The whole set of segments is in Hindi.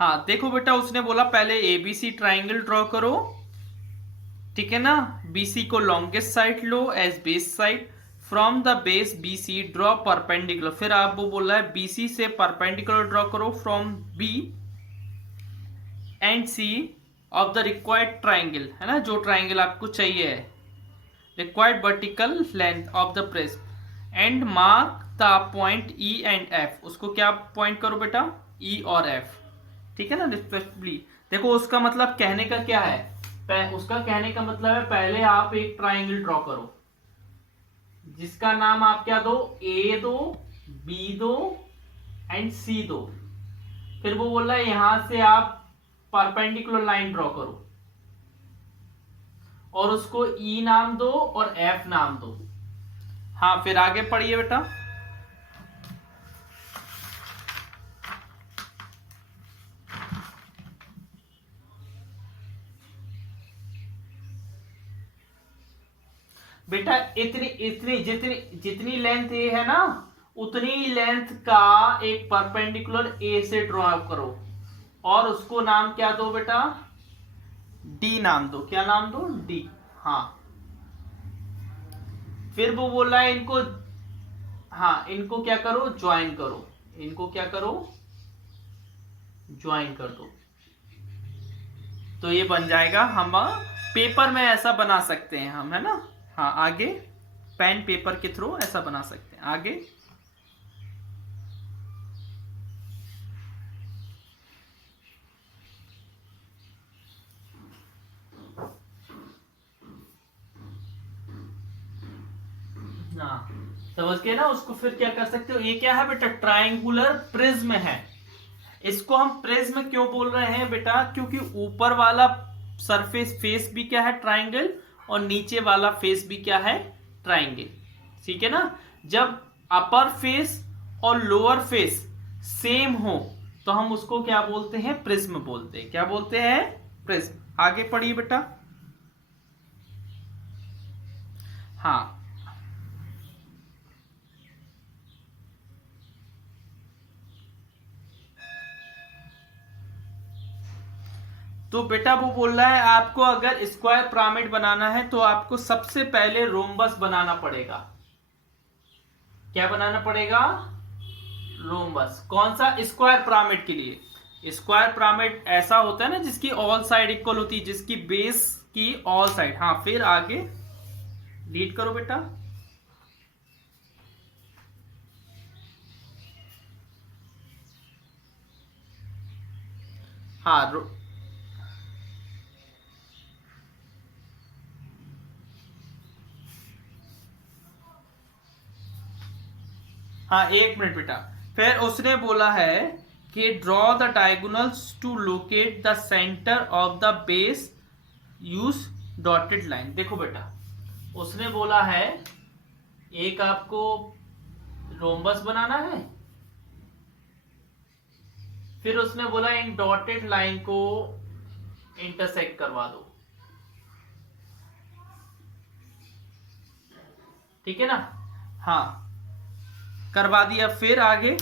हाँ देखो बेटा, उसने बोला पहले एबीसी ट्राइंगल ड्रॉ करो, ठीक है ना। बीसी को लॉन्गेस्ट साइड लो as base side, from the base BC draw perpendicular. फिर आप वो बोल रहा है बीसी से परपेंडिकुलर ड्रॉ करो from B and C of the required triangle, है ना, जो ट्राइंगल आपको चाहिए है, required vertical length of the prism, and mark the point E and F. उसको क्या पॉइंट करो बेटा, ई और एफ, ठीक है ना, रिस्पेक्टिवली। देखो उसका मतलब कहने का क्या है, उसका कहने का मतलब है पहले आप एक ट्राइंगल ड्रॉ करो जिसका नाम आप क्या दो, ए दो, बी दो एंड सी दो। फिर वो बोल रहा है यहां से आप परपेंडिकुलर लाइन ड्रॉ करो और उसको ई नाम दो और एफ नाम दो। हाँ फिर आगे पढ़िए बेटा। बेटा इतनी इतनी जितनी जितनी लेंथ ए है ना, उतनी लेंथ का एक परपेंडिकुलर ए से ड्रॉ करो और उसको नाम क्या दो बेटा, डी नाम दो। क्या नाम दो, डी। हाँ फिर वो बोल रहा है इनको, हाँ इनको क्या करो, ज्वाइन करो। इनको क्या करो, ज्वाइन कर दो। तो ये बन जाएगा, हम पेपर में ऐसा बना सकते हैं हम, है ना। हाँ आगे पेन पेपर के थ्रू ऐसा बना सकते हैं। आगे हाँ समझ गए ना उसको। फिर क्या कर सकते हो, ये क्या है बेटा, ट्रायंगुलर प्रिज्म है। इसको हम प्रिज्म क्यों बोल रहे हैं बेटा, क्योंकि ऊपर वाला सरफेस फेस भी क्या है, ट्राइंगल, और नीचे वाला फेस भी क्या है, ट्राइंगल, ठीक है ना। जब अपर फेस और लोअर फेस सेम हो तो हम उसको क्या बोलते हैं, प्रिज्म बोलते हैं। क्या बोलते हैं, प्रिज्म। आगे पढ़िए बेटा। हाँ तो बेटा वो बोल रहा है आपको अगर स्क्वायर पिरामिड बनाना है तो आपको सबसे पहले रोम्बस बनाना पड़ेगा। क्या बनाना पड़ेगा, रोम्बस। कौन सा, स्क्वायर पिरामिड के लिए। स्क्वायर पिरामिड ऐसा होता है ना जिसकी ऑल साइड इक्वल होती है, जिसकी बेस की ऑल साइड। हाँ फिर आगे रीड करो बेटा। हाँ हाँ एक मिनट बेटा। फिर उसने बोला है कि draw the diagonals to locate the centre of the base, use dotted line. देखो बेटा उसने बोला है एक आपको रोम्बस बनाना है, फिर उसने बोला इन डॉटेड लाइन को इंटरसेक्ट करवा दो, ठीक है ना। हाँ करवा दिया। फिर आगे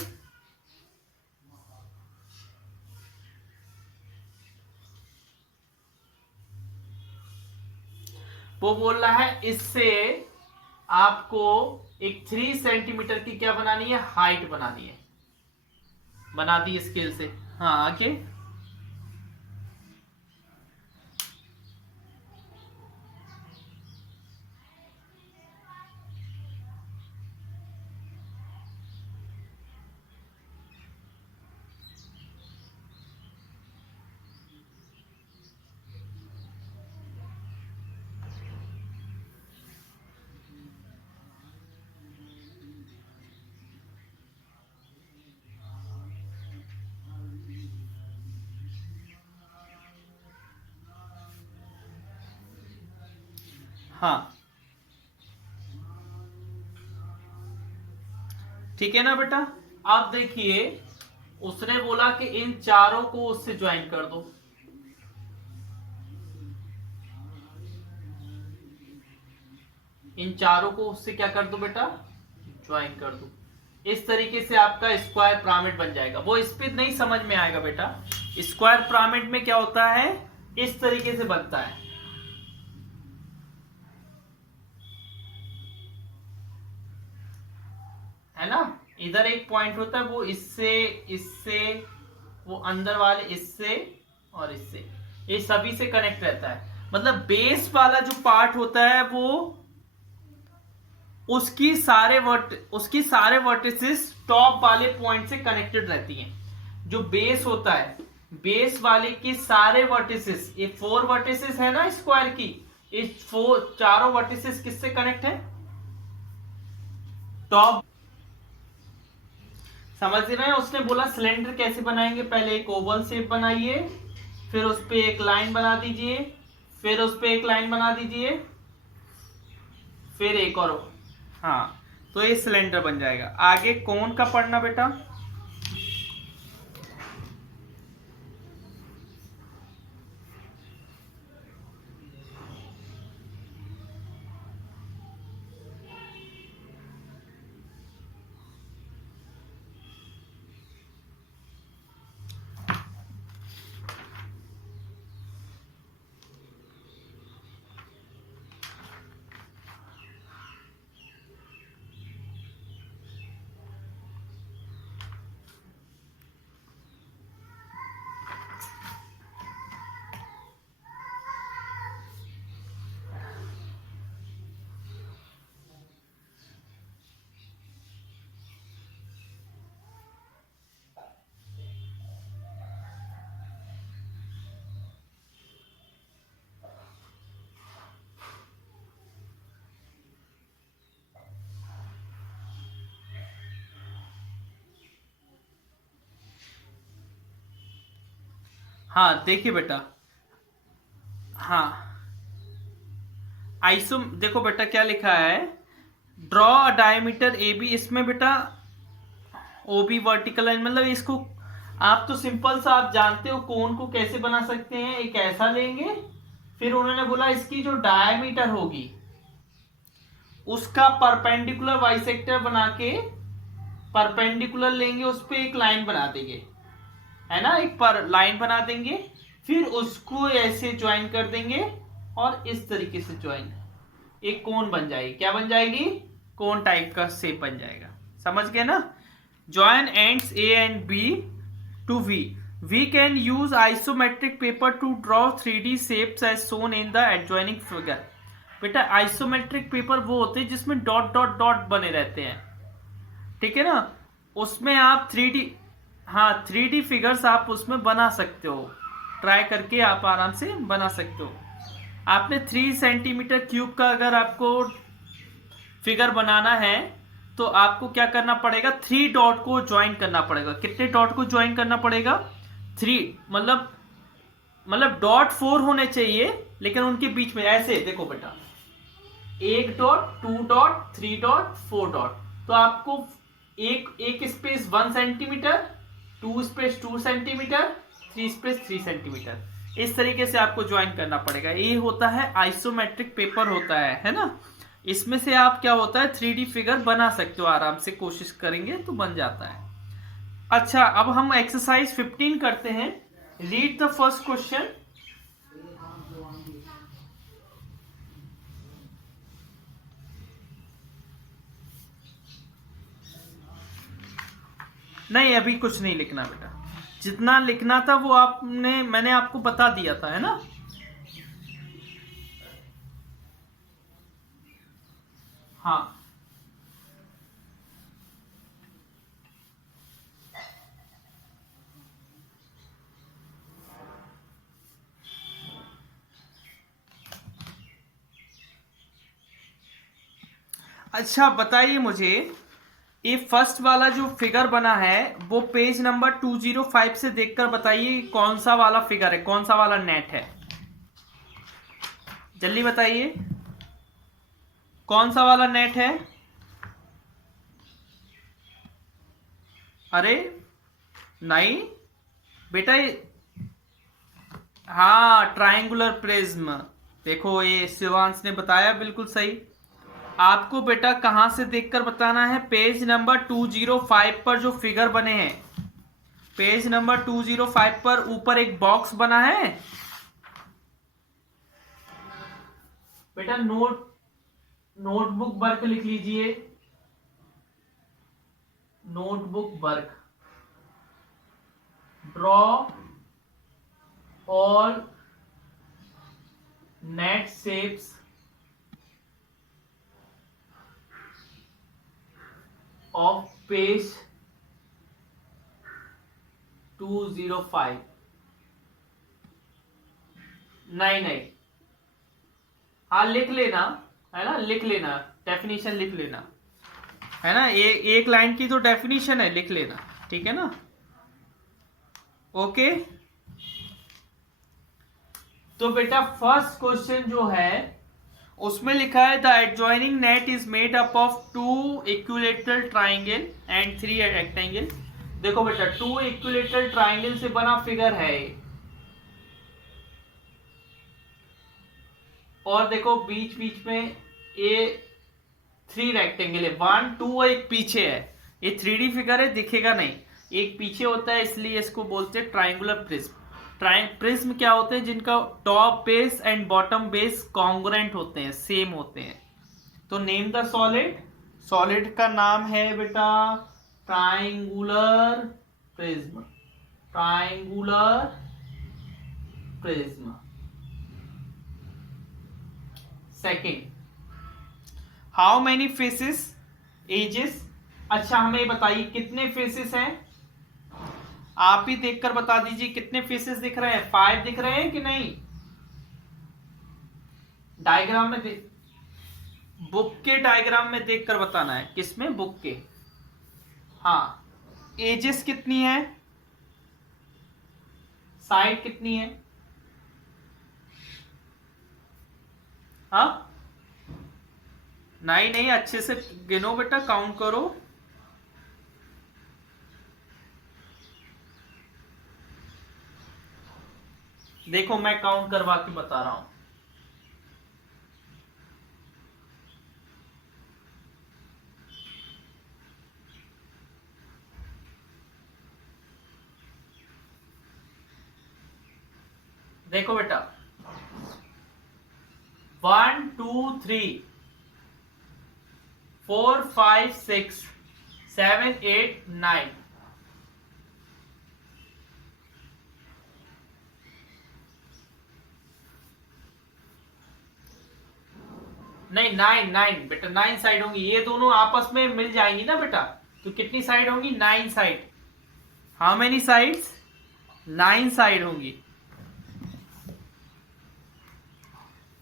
वो बोल रहा है इससे आपको एक 3 सेंटीमीटर की क्या बनानी है, हाइट बनानी है। बना दी स्केल से। हाँ आगे। हाँ ठीक है ना बेटा। अब देखिए उसने बोला कि इन चारों को उससे ज्वाइन कर दो। इन चारों को उससे क्या कर दो बेटा, ज्वाइन कर दो। इस तरीके से आपका स्क्वायर पिरामिड बन जाएगा। वो इस पे नहीं समझ में आएगा बेटा, स्क्वायर पिरामिड में क्या होता है, इस तरीके से बनता है ना। इधर एक पॉइंट होता है, वो इससे इससे, वो अंदर वाले इससे और इससे, ये सभी से कनेक्ट रहता है। मतलब बेस वाला जो पार्ट होता है वो उसकी सारे वर्टिसेस टॉप वाले पॉइंट से कनेक्टेड रहती हैं। जो बेस होता है, बेस वाले की सारे वर्टिसेस, ये 4 वर्टिसेस है ना स्क्वायर की, इस चारों वर्टिसेस किससे कनेक्ट है, टॉप। समझ रहे हैं। उसने बोला सिलेंडर कैसे बनाएंगे, पहले एक ओवल शेप बनाइए, फिर उस पे एक लाइन बना दीजिए, फिर उस पे एक लाइन बना दीजिए, फिर एक और, हाँ, तो ये सिलेंडर बन जाएगा। आगे कोन का पढ़ना बेटा। हाँ देखिए बेटा, हाँ आइसो, देखो बेटा क्या लिखा है, draw a diameter A B. इसमें बेटा ओ बी वर्टिकल लाइन, मतलब इसको आप तो सिंपल सा आप जानते हो कोन को कैसे बना सकते हैं। एक ऐसा लेंगे, फिर उन्होंने बोला इसकी जो डायमीटर होगी उसका परपेंडिकुलर बाइसेक्टर बना के, परपेंडिकुलर लेंगे, उस पर एक लाइन बना देंगे, है ना, एक पर लाइन बना देंगे, फिर उसको ऐसे ज्वाइन कर देंगे और इस तरीके से ज्वाइन, एक कोन बन जाएगी। क्या बन जाएगी, कोन टाइप का शेप बन जाएगा। समझ गए ना। Join ends A and B to V. We can use isometric paper to draw 3D shapes as shown in the adjoining figure. बेटा आइसोमेट्रिक पेपर वो होते हैं जिसमें डॉट डॉट डॉट बने रहते हैं, ठीक है ना। उसमें आप 3D, हाँ 3D फिगर्स आप उसमें बना सकते हो, ट्राई करके आप आराम से बना सकते हो। आपने 3 सेंटीमीटर क्यूब का अगर आपको फिगर बनाना है तो आपको क्या करना पड़ेगा, 3 डॉट को ज्वाइन करना पड़ेगा। कितने डॉट को ज्वाइन करना पड़ेगा, 3, मतलब डॉट 4 होने चाहिए, लेकिन उनके बीच में ऐसे देखो बेटा, 1 डॉट, 2 डॉट, 3 डॉट, 4 डॉट। तो आपको एक space 1 centimetre, 2 space 2 centimetre, 3 space 3 centimetre, इस तरीके से आपको ज्वाइन करना पड़ेगा। ये होता है आइसोमेट्रिक पेपर होता है ना। इसमें से आप क्या होता है 3D फिगर बना सकते हो, आराम से कोशिश करेंगे तो बन जाता है। अच्छा अब हम एक्सरसाइज 15 करते हैं। Read the first question. नहीं अभी कुछ नहीं लिखना बेटा, जितना लिखना था वो मैंने आपको बता दिया था, है ना। हाँ अच्छा बताइए मुझे, ये फर्स्ट वाला जो फिगर बना है वो पेज नंबर 205 से देखकर बताइए कौन सा वाला फिगर है, कौन सा वाला नेट है, जल्दी बताइए कौन सा वाला नेट है। अरे नहीं बेटा ये, हाँ ट्रायंगुलर प्रिज्म। देखो ये शिवांश ने बताया बिल्कुल सही। आपको बेटा कहां से देखकर बताना है, पेज नंबर 205 पर जो फिगर बने हैं, पेज नंबर 205 पर ऊपर एक बॉक्स बना है बेटा, नोटबुक वर्क लिख लीजिए, notebook work, draw all net shapes of page 205। नहीं, हाँ लिख लेना, है ना, लिख लेना, डेफिनेशन लिख लेना, है ना, एक लाइन की तो डेफिनेशन है, लिख लेना, ठीक है ना। ओके, तो बेटा फर्स्ट क्वेश्चन जो है उसमें लिखा है the adjoining net is made up of 2 equilateral triangle and 3 rectangle. देखो बेटा 2 इक्विलेटरल ट्राइंगल से बना फिगर है, और देखो बीच बीच में ये 3 रेक्टेंगल है, 1 2 और एक पीछे है। ये 3D फिगर है, दिखेगा नहीं, एक पीछे होता है, इसलिए इसको बोलते हैं ट्राइंगुलर प्रिज्म। प्रिज्म क्या होते हैं, जिनका top base and bottom base congruent होते हैं, सेम होते हैं। तो नेम द सॉलिड, सॉलिड का नाम है बेटा triangular prism, triangular prism. Second, how many faces edges. अच्छा हमें बताइए कितने फेसेस हैं, आप ही देखकर बता दीजिए कितने फेसेस दिख रहे हैं, 5 दिख रहे हैं कि नहीं, डायग्राम में देख, बुक के डायग्राम में देखकर बताना है, किसमें, बुक के। हाँ, एजेस कितनी है, साइड कितनी है, हाँ नहीं, अच्छे से गिनो बेटा, काउंट करो। देखो मैं काउंट करवा के बता रहा हूं। देखो बेटा 1 2 3 4 5 6 7 8 9, नहीं 9 बेटा, 9 साइड होंगी, ये दोनों आपस में मिल जाएंगी ना बेटा, तो कितनी साइड होंगी, 9 side. How many sides, 9 side होंगी,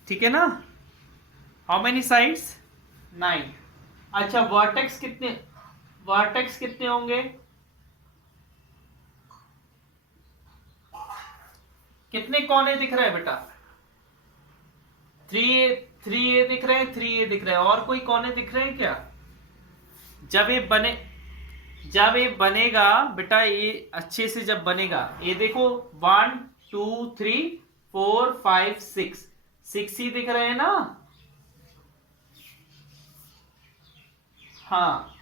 ठीक है ना। How many sides, 9। अच्छा वर्टेक्स कितने होंगे, कितने कोने दिख रहे हैं बेटा, 3 दिख रहे हैं, 3 दिख रहे हैं, और कोई कोने दिख रहे हैं क्या। जब ये बनेगा बेटा, ये अच्छे से जब बनेगा, ये देखो 1 2 3 4 5 6 ही दिख रहे हैं ना। हाँ,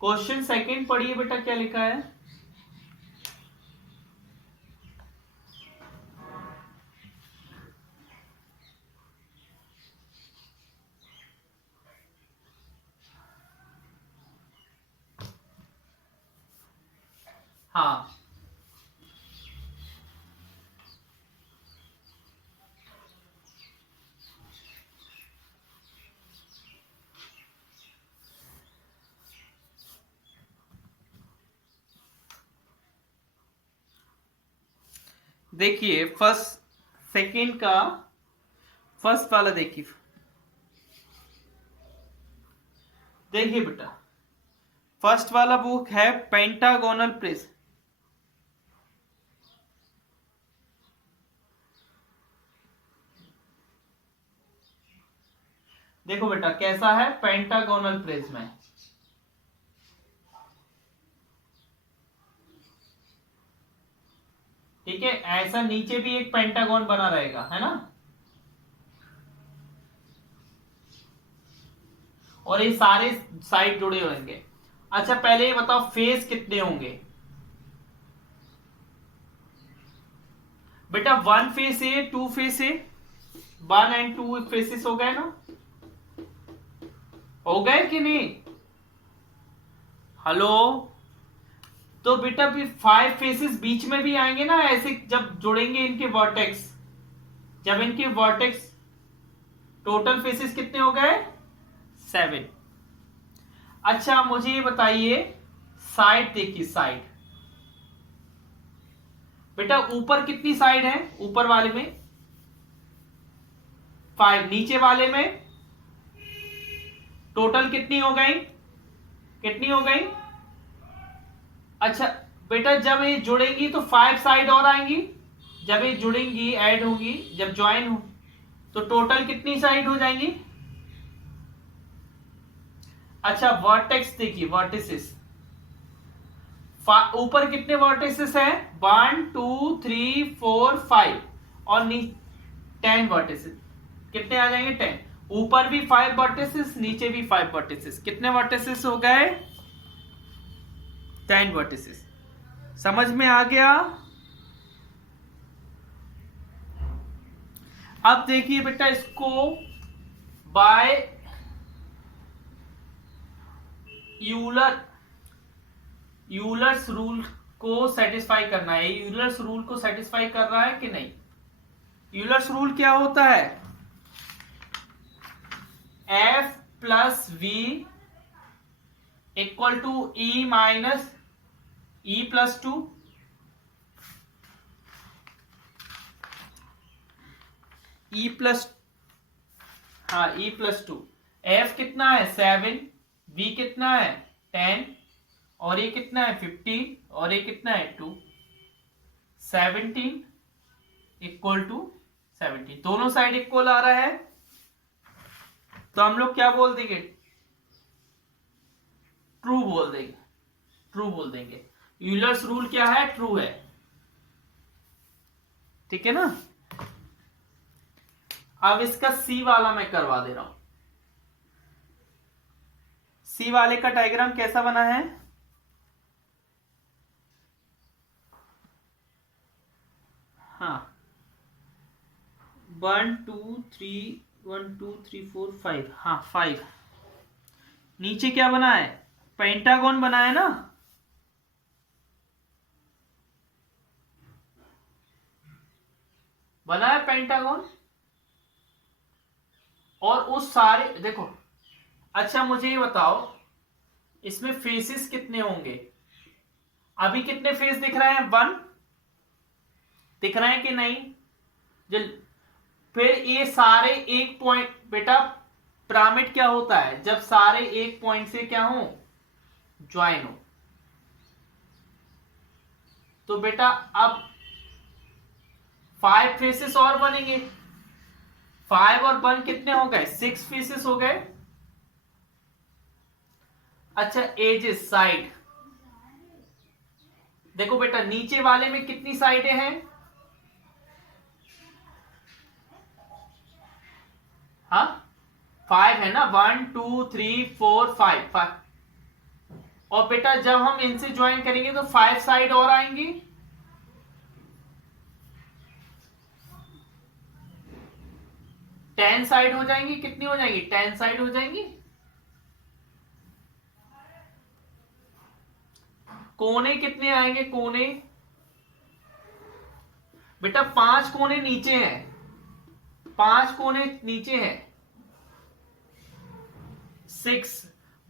क्वेश्चन सेकंड पढ़िए बेटा, क्या लिखा है। हाँ देखिए फर्स्ट वाला देखिए बेटा, फर्स्ट वाला बुक है पेंटागोनल प्रिज्म। देखो बेटा कैसा है, पेंटागोनल प्रिज्म है, ठीक है, ऐसा नीचे भी एक पेंटागन बना रहेगा, है ना, और ये सारे साइड जुड़े होंगे। अच्छा पहले ये बताओ फेस कितने होंगे, बेटा 1 face A 2 face A, 1 and 2 faces हो गए ना, हो गए कि नहीं? हेलो, तो बेटा भी 5 फेसेस बीच में भी आएंगे ना ऐसे, जब जुड़ेंगे इनके वर्टेक्स, जब इनके वर्टेक्स, टोटल फेसेस कितने हो गए? 7। अच्छा मुझे ये बताइए, साइड देखिए, साइड बेटा ऊपर कितनी साइड है? ऊपर वाले में 5, नीचे वाले में टोटल कितनी हो गई? कितनी हो गई? अच्छा बेटा जब ये जुड़ेंगी तो 5 साइड और आएंगी, जब ये जुड़ेंगी, ऐड होंगी, जब ज्वाइन हो तो टोटल कितनी साइड हो जाएंगी? अच्छा वर्टेक्स देखिए, वर्टिसेस, ऊपर कितने वर्टिसेस है? 1 2 3 4 5 और 10 वर्टिसेस, कितने आ जाएंगे? 10। ऊपर भी 5 वर्टिसेस, नीचे भी 5 वर्टिसेस, कितने वर्टिसेस हो गए? 10 वर्टिसेस। समझ में आ गया? अब देखिए बेटा इसको बाय यूलर्स रूल को सेटिस्फाई करना है। यूलर्स रूल को सेटिस्फाई कर रहा है कि नहीं? यूलर्स रूल क्या होता है? F plus V equal to E minus E plus 2, E plus, हाँ ई प्लस 2। एफ कितना है? 7, वी कितना है? 10, और ये कितना है? 15, और ये कितना है? 2। 17 इक्वल टू 17, दोनों साइड इक्वल आ रहा है, तो हम लोग क्या बोल देंगे? ट्रू बोल देंगे, ट्रू बोल देंगे। यूलर्स रूल क्या है? ट्रू है, ठीक है ना? अब इसका सी वाला मैं करवा दे रहा हूं। सी वाले का डायग्राम कैसा बना है? हाँ 1 2 3 1 2 3 4 5, हाँ 5। नीचे क्या बना है? पेंटागन बना है ना? बना है पेंटागन, और उस सारे देखो। अच्छा मुझे ये बताओ, इसमें फेसेस कितने होंगे? अभी कितने फेस दिख रहे हैं? 1 दिख रहे हैं कि नहीं? फिर ये सारे एक पॉइंट, बेटा पिरामिड क्या होता है? जब सारे एक पॉइंट से क्या हो? ज्वाइन हो। तो बेटा अब 5 फेसेस और बनेंगे, 5 और 1 कितने हो गए? 6 फेसेस हो गए। अच्छा एजेस, साइड देखो बेटा, नीचे वाले में कितनी साइडें हैं? हाँ 5 है ना, 1 2 3 4 5। और बेटा जब हम इनसे ज्वाइन करेंगे तो 5 साइड और आएंगी, 10 साइड हो जाएंगी। कितनी हो जाएंगी? 10 साइड हो जाएंगी। कोने कितने आएंगे? कोने बेटा 5 कोने नीचे हैं, 5 कोने नीचे हैं। 6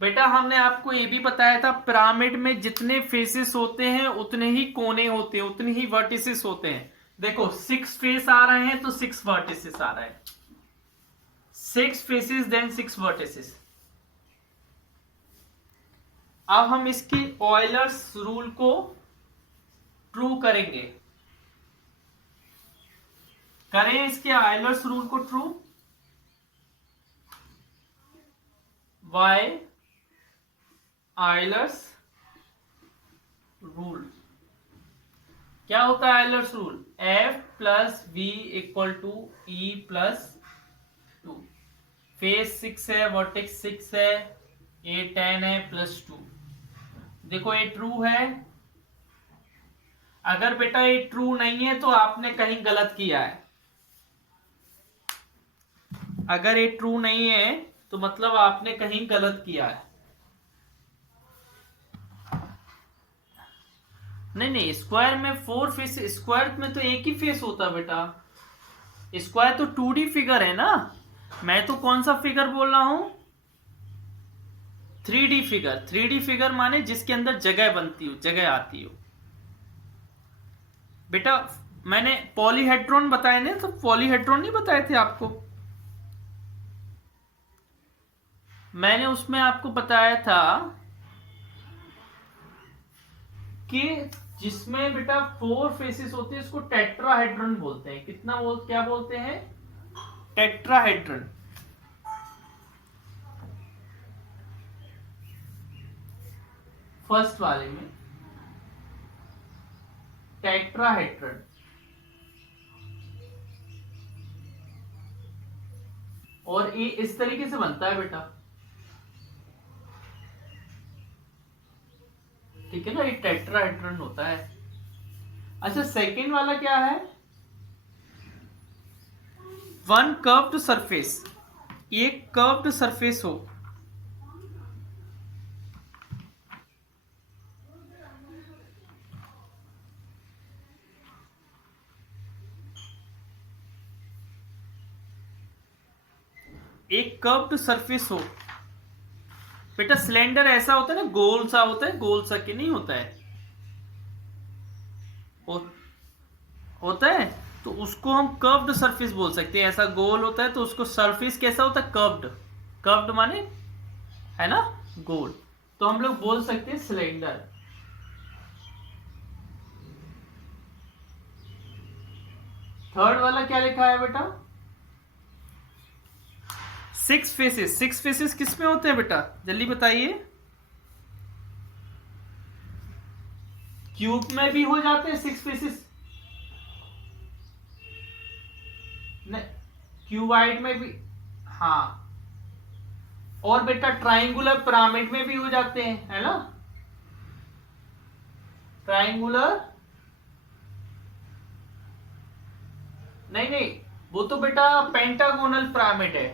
बेटा हमने आपको ये भी बताया था, पिरामिड में जितने फेसेस होते हैं उतने ही कोने होते हैं, उतने ही वर्टिसेस होते हैं। देखो 6 फेस आ रहे हैं तो 6 वर्टिसेस आ रहे हैं, 6 फेसेस देन 6 वर्टिसेस। अब हम इसके ऑयलर्स रूल को ट्रू करेंगे, करें इसके ऑयलर्स रूल को ट्रू। वाई ऑयलर्स रूल क्या होता है? Euler's rule F plus V equal to E plus 2। Face 6 है, वर्टेक्स 6 है, ये 10 है प्लस 2। देखो ये ट्रू है, अगर बेटा ये ट्रू नहीं है तो आपने कहीं गलत किया है। अगर ये ट्रू नहीं है तो मतलब आपने कहीं गलत किया है। नहीं नहीं, स्क्वायर में 4 फेस, स्क्वायर में तो एक ही फेस होता है बेटा। स्क्वायर तो 2D फिगर है ना, मैं तो कौन सा फिगर बोल रहा हूं, 3D फिगर। 3D फिगर माने जिसके अंदर जगह बनती हो, जगह आती हो। बेटा मैंने पॉलीहेड्रॉन बताए ना, तो पॉलीहेड्रॉन नहीं बताए थे आपको, मैंने उसमें आपको बताया था कि जिसमें बेटा 4 फेसेस होते हैं उसको टेट्राहेड्रन बोलते हैं। क्या बोलते हैं, टेट्राहेड्रन। फर्स्ट वाले में टेट्राहेड्रन। और ये इस तरीके से बनता है बेटा, ठीक है ना, ये टेट्राहेड्रन होता है। अच्छा सेकंड वाला क्या है, वन कर्व्ड सरफेस, एक कर्व्ड सरफेस हो। एक कर्व्ड सरफेस हो बेटा, सिलेंडर ऐसा होता है ना, गोल सा होता है, गोल सा कि नहीं होता है, होता है, तो उसको हम कर्व्ड सरफेस बोल सकते हैं। ऐसा गोल होता है तो उसको सरफेस कैसा होता है, कर्व्ड। कर्व्ड माने है ना गोल, तो हम लोग बोल सकते हैं सिलेंडर। थर्ड वाला क्या लिखा है बेटा, 6 फेसेस। 6 फेसेस किस में होते हैं बेटा, जल्दी बताइए। क्यूब में भी हो जाते हैं 6 फेसेस, क्यूबाइड में भी, हाँ, और बेटा ट्राइंगुलर पिरामिड में भी हो जाते हैं, है ना, ट्राइंगुलर, नहीं नहीं, वो तो बेटा पेंटागोनल पिरामिड है।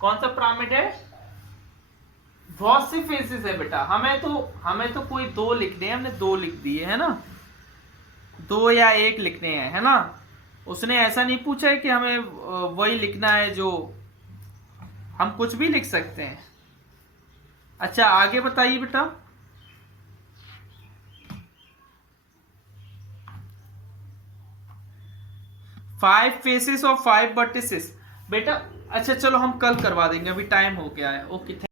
कौन सा पिरामिड है, बहुत सी फेसेस है बेटा। हमें तो कोई 2 लिखने हैं, हमने 2 लिख दिए है ना, 2 या 1 लिखने हैं, है ना। उसने ऐसा नहीं पूछा है कि हमें वही लिखना है जो, हम कुछ भी लिख सकते हैं। अच्छा आगे बताइए बेटा, 5 फेसेस और 5 वर्टिसेस बेटा। अच्छा चलो हम कल करवा देंगे, अभी टाइम हो गया है। ओके।